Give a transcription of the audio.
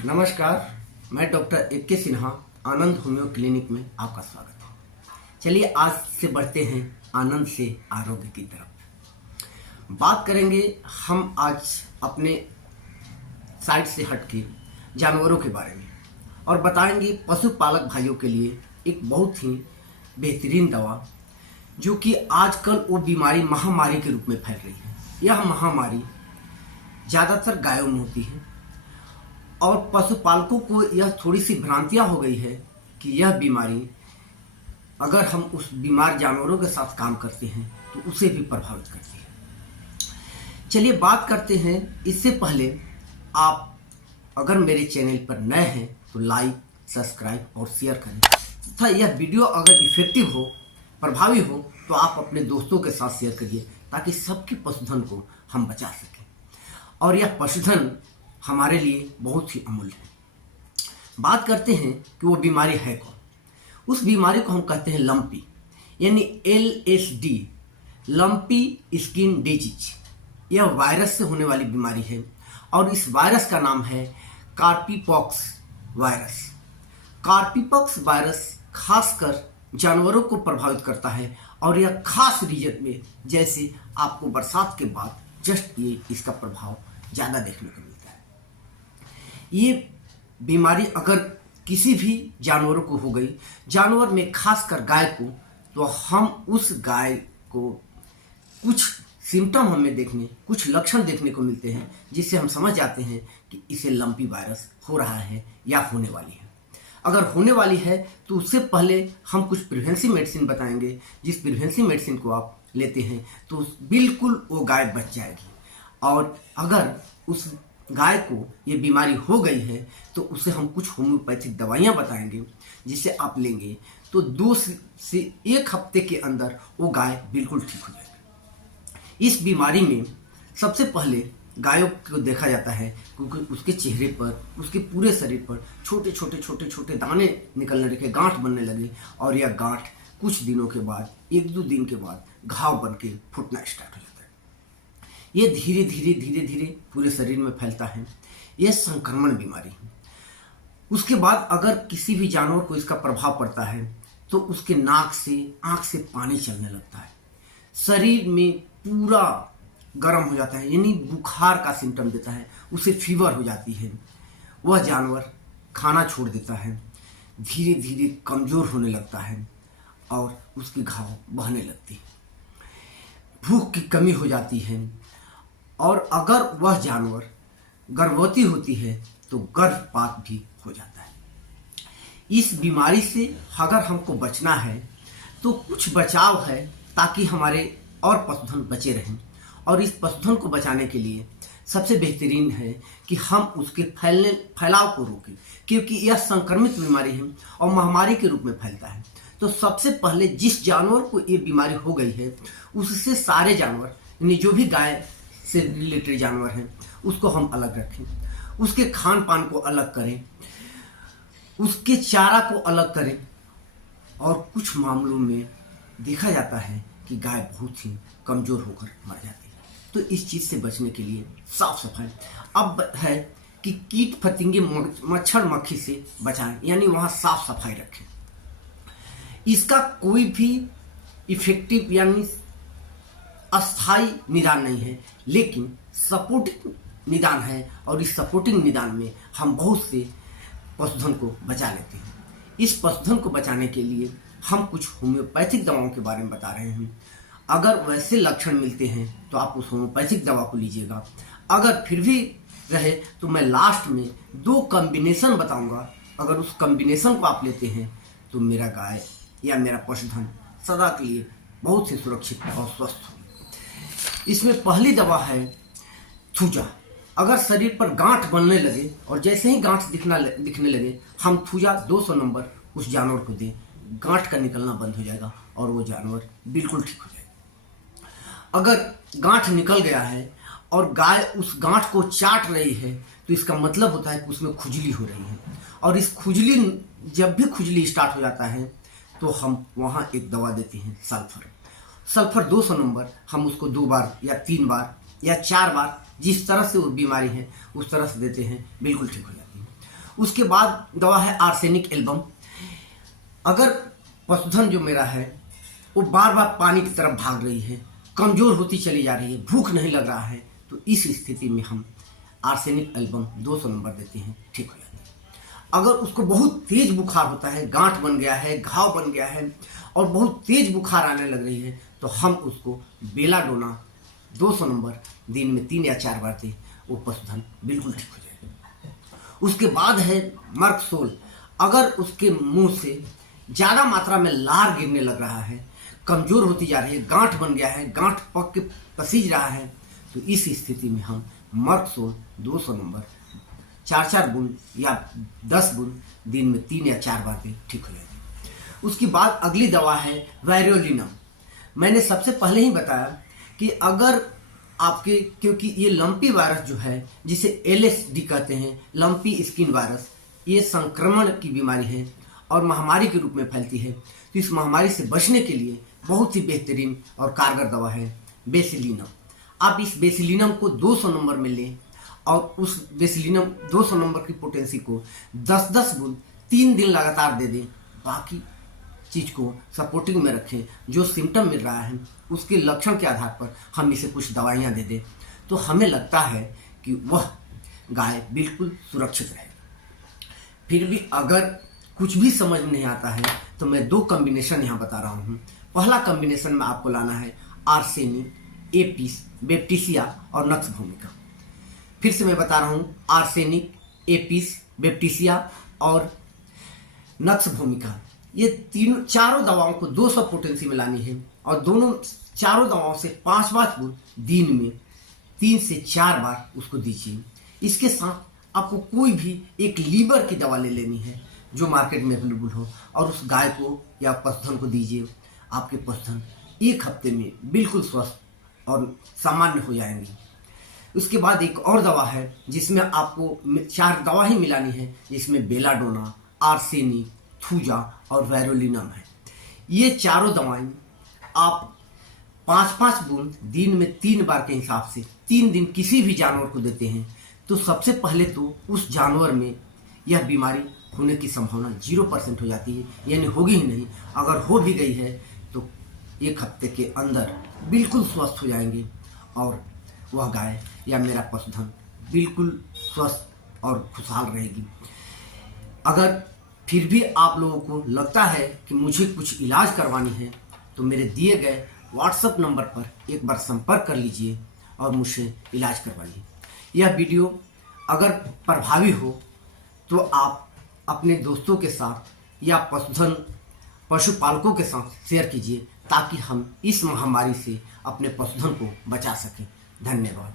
नमस्कार, मैं doctor A K. Sinha आनंद homeo clinic में आपका स्वागत है। चलिए आज से बढ़ते हैं आनंद से आरोग्य की तरफ। बात करेंगे हम आज अपने साइड से हटके जानवरों के बारे में और बताएंगे पशुपालक भाइयों के लिए एक बहुत ही बेहतरीन दवा जो कि आजकल वो बीमारी महामारी के रूप में फैल रही है। यह महामारी ज़्यादातर गायों में होती है और पशुपालकों को यह थोड़ी सी भ्रांतियां हो गई है कि यह बीमारी अगर हम उस बीमार जानवरों के साथ काम करते हैं तो उसे भी प्रभावित करती है। चलिए बात करते हैं। इससे पहले आप अगर मेरे चैनल पर नए हैं तो लाइक, सब्सक्राइब और शेयर करें तथा यह वीडियो अगर इफेक्टिव हो, प्रभावी हो तो आप अपने दोस्तों के साथ शेयर करिए ताकि सबके पशुधन को हम बचा सकें। और यह पशुधन हमारे लिए बहुत ही अमूल्य है। बात करते हैं कि वो बीमारी है कौन। उस बीमारी को हम कहते हैं लंपी, यानी LSD, लंपी स्किन डिजीज। यह वायरस से होने वाली बीमारी है और इस वायरस का नाम है कार्पीपॉक्स वायरस। कार्पीपॉक्स वायरस खासकर जानवरों को प्रभावित करता है और यह खास रीजन में, जैसे आपको बरसात के बाद जस्ट ये इसका प्रभाव ज़्यादा देखने को मिलता है। ये बीमारी अगर किसी भी जानवरों को हो गई, जानवर में खासकर गाय को, तो हम उस गाय को कुछ सिम्टम हमें कुछ लक्षण देखने को मिलते हैं जिससे हम समझ जाते हैं कि इसे लंपी वायरस हो रहा है या होने वाली है। अगर होने वाली है तो उससे पहले हम कुछ प्रिवेंटिव मेडिसिन बताएंगे। जिस प्रिवेंटिव मेडिसिन को आप लेते हैं तो बिल्कुल वो गाय बच जाएगी। और अगर उस गाय को ये बीमारी हो गई है तो उसे हम कुछ होम्योपैथिक दवाइयाँ बताएंगे जिसे आप लेंगे तो 2 से 1 हफ्ते के अंदर वो गाय बिल्कुल ठीक हो जाएगी। इस बीमारी में सबसे पहले गायों को देखा जाता है क्योंकि उसके चेहरे पर, उसके पूरे शरीर पर छोटे छोटे दाने निकलने लगे, गांठ बनने लगे और यह गांठ कुछ दिनों के बाद, 1-2 दिन के बाद घाव बन के फूटना स्टार्ट हो जाता है। ये धीरे धीरे पूरे शरीर में फैलता है। यह संक्रमण बीमारी है। उसके बाद अगर किसी भी जानवर को इसका प्रभाव पड़ता है तो उसके नाक से, आंख से पानी चलने लगता है, शरीर में पूरा गर्म हो जाता है, यानी बुखार का सिम्टम देता है, उसे फीवर हो जाती है, वह जानवर खाना छोड़ देता है, धीरे धीरे कमजोर होने लगता है और उसकी घाव बहने लगती है, भूख की कमी हो जाती है। और अगर वह जानवर गर्भवती होती है तो गर्भपात भी हो जाता है। इस बीमारी से अगर हमको बचना है तो कुछ बचाव है ताकि हमारे और पशुधन बचे रहें। और इस पशुधन को बचाने के लिए सबसे बेहतरीन है कि हम उसके फैलाव को रोकें, क्योंकि यह संक्रमित बीमारी है और महामारी के रूप में फैलता है। तो सबसे पहले जिस जानवर को ये बीमारी हो गई है उससे सारे जानवर, यानी जो भी गाय से रिलेटेड जानवर हैं, उसको हम अलग रखें, उसके खान पान को अलग करें, उसके चारा को अलग करें। और कुछ मामलों में देखा जाता है कि गाय बहुत ही कमजोर होकर मर जाती है। तो इस चीज से बचने के लिए साफ सफाई अब है कि कीट फतिंगे, मच्छर मक्खी से बचाएं, यानी वहां साफ सफाई रखें। इसका कोई भी इफेक्टिव यानी अस्थाई निदान नहीं है, लेकिन सपोर्टिंग निदान है और इस सपोर्टिंग निदान में हम बहुत से पशुधन को बचा लेते हैं। इस पशुधन को बचाने के लिए हम कुछ होम्योपैथिक दवाओं के बारे में बता रहे हैं। अगर वैसे लक्षण मिलते हैं तो आप उस होम्योपैथिक दवा को लीजिएगा। अगर फिर भी रहे तो मैं लास्ट में 2 कॉम्बिनेशन बताऊंगा। अगर उस कॉम्बिनेशन को आप लेते हैं तो मेरा गाय या मेरा पशुधन सदा के लिए बहुत ही सुरक्षित और स्वस्थ हो। इसमें पहली दवा है थूजा। अगर शरीर पर गांठ बनने लगे और जैसे ही गांठ दिखने लगे, हम थूजा 200 नंबर उस जानवर को दें, गांठ का निकलना बंद हो जाएगा और वो जानवर बिल्कुल ठीक हो जाएगा। अगर गांठ निकल गया है और गाय उस गांठ को चाट रही है तो इसका मतलब होता है कि उसमें खुजली हो रही है। और इस खुजली, जब भी खुजली स्टार्ट हो जाता है तो हम वहाँ एक दवा देते हैं सल्फर 200 नंबर। हम उसको 2 बार या 3 बार या 4 बार जिस तरह से वो बीमारी है उस तरह से देते हैं, बिल्कुल ठीक हो जाती है। उसके बाद दवा है आर्सेनिक एल्बम। अगर पशुधन जो मेरा है वो बार बार पानी की तरफ भाग रही है, कमजोर होती चली जा रही है, भूख नहीं लग रहा है, तो इस स्थिति में हम आर्सेनिक एल्बम 200 नंबर देते हैं, ठीक हो जाती है। अगर उसको बहुत तेज बुखार होता है, गांठ बन गया है, घाव बन गया है और बहुत तेज बुखार आने लग रही है, तो हम उसको बेलाडोना 200 नंबर दिन में 3 या 4 बार दें, वो पशुधन बिल्कुल ठीक हो जाएगा। उसके बाद है मर्कसोल। अगर उसके मुंह से ज़्यादा मात्रा में लार गिरने लग रहा है, कमजोर होती जा रही है, गांठ बन गया है, गांठ पक के पसीज रहा है, तो इस स्थिति में हम मर्कसोल 200 नंबर 4-4 बूंद या 10 बूंद दिन में 3 या 4 बार दें, ठीक हो जाएगी। उसके बाद अगली दवा है वायरोलिनम। मैंने सबसे पहले ही बताया कि अगर आपके, क्योंकि ये लंपी वायरस जो है जिसे LSD कहते हैं, लंपी स्किन वायरस, ये संक्रमण की बीमारी है और महामारी के रूप में फैलती है, तो इस महामारी से बचने के लिए बहुत ही बेहतरीन और कारगर दवा है बेसिलिनम। आप इस बेसिलिनम को 200 नंबर में लें और उस बेसिलिनम 200 नंबर की पोटेंसी को 10-10 बूंद 3 दिन लगातार दे दें। बाकी चीज को सपोर्टिंग में रखें। जो सिम्टम मिल रहा है उसके लक्षण के आधार पर हम इसे कुछ दवाइयाँ दे दें, तो हमें लगता है कि वह गाय बिल्कुल सुरक्षित रहेगी। फिर भी अगर कुछ भी समझ में नहीं आता है तो मैं 2 कॉम्बिनेशन यहाँ बता रहा हूँ। पहला कॉम्बिनेशन में आपको लाना है आर्सेनिक, एपिस, बैप्टिसिया और नक्स भूमिका। फिर से मैं बता रहा हूँ आर्सेनिक, एपिस, बैप्टिसिया और नक्स भूमिका। ये चारों दवाओं को 200 पोटेंसी में लानी है और चारों दवाओं से 5-5 बूंद दिन में 3 से 4 बार उसको दीजिए। इसके साथ आपको कोई भी एक लीवर की दवा ले लेनी है जो मार्केट में अवेलेबल हो और उस गाय को या पशुधन को दीजिए। आपके पशुधन 1 हफ्ते में बिल्कुल स्वस्थ और सामान्य हो जाएंगे। उसके बाद एक और दवा है जिसमें आपको 4 दवा ही मिलानी है, जिसमें बेलाडोना, आर्सेनिक, थूजा और वायरोलिनम है। ये चारों दवाएं आप 5-5 बूंद दिन में 3 बार के हिसाब से 3 दिन किसी भी जानवर को देते हैं, तो सबसे पहले तो उस जानवर में यह बीमारी होने की संभावना 0% हो जाती है, यानी होगी ही नहीं। अगर हो भी गई है तो 1 हफ्ते के अंदर बिल्कुल स्वस्थ हो जाएंगे और वह गाय या मेरा पशुधन बिल्कुल स्वस्थ और खुशहाल रहेगी। अगर फिर भी आप लोगों को लगता है कि मुझे कुछ इलाज करवानी है, तो मेरे दिए गए WhatsApp नंबर पर एक बार संपर्क कर लीजिए और मुझसे इलाज करवाइए। यह वीडियो अगर प्रभावी हो तो आप अपने दोस्तों के साथ या पशुपालकों के साथ शेयर कीजिए, ताकि हम इस महामारी से अपने पशुधन को बचा सकें। धन्यवाद।